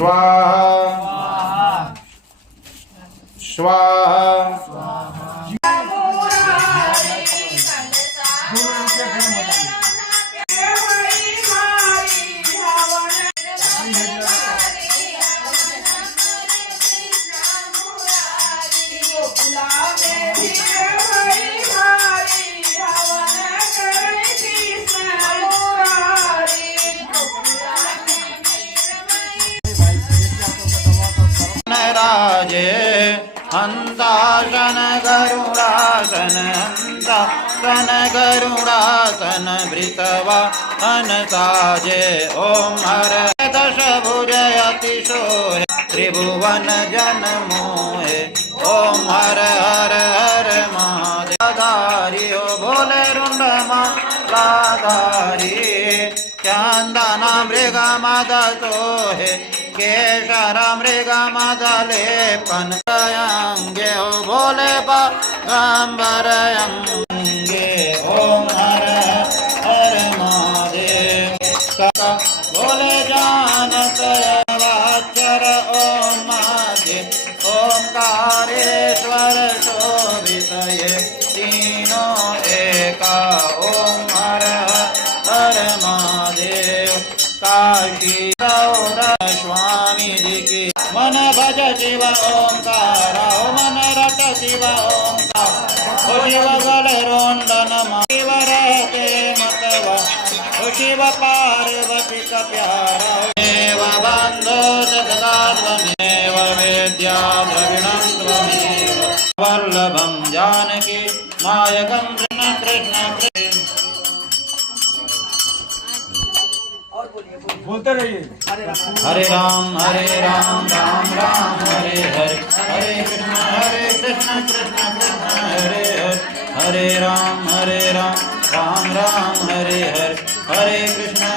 स्वाहा स्वाहा राजे हंताशन गरुडासन हंतासन गरुडासन भृतवा हनसाजे ओम हर दशभुज अतिशोहे त्रिभुवन जन मोहे ओम हर हर हर महादेवधारी हो भोले रुंड मालाधारी चंदना मृग मद सोहे केशर मृग मदलेपन अंगे हो भोले पैगंबर अंगे ओम हर हर महादेव भोले जानत वाचर ओम महादेव ओंकारेश्वर शोभित ये तीनों एका ओम हर हर महादेव काशी स्वामी जी की मन भज शिव ओंकार मन रट शिव ओंकार शिव गल रोंडन शिव रहते मतवा शिव पार्वती का प्यारा देव बंधो जगदात्ममेव वेद्या द्रविणं त्वमेव वल्लभं जानकी नायकं कृष्ण कृष्ण बोलते रहिए। हरे राम राम राम हरे हरे हरे कृष्ण कृष्ण कृष्ण हरे हरे हरे राम राम राम हरे हरे हरे कृष्ण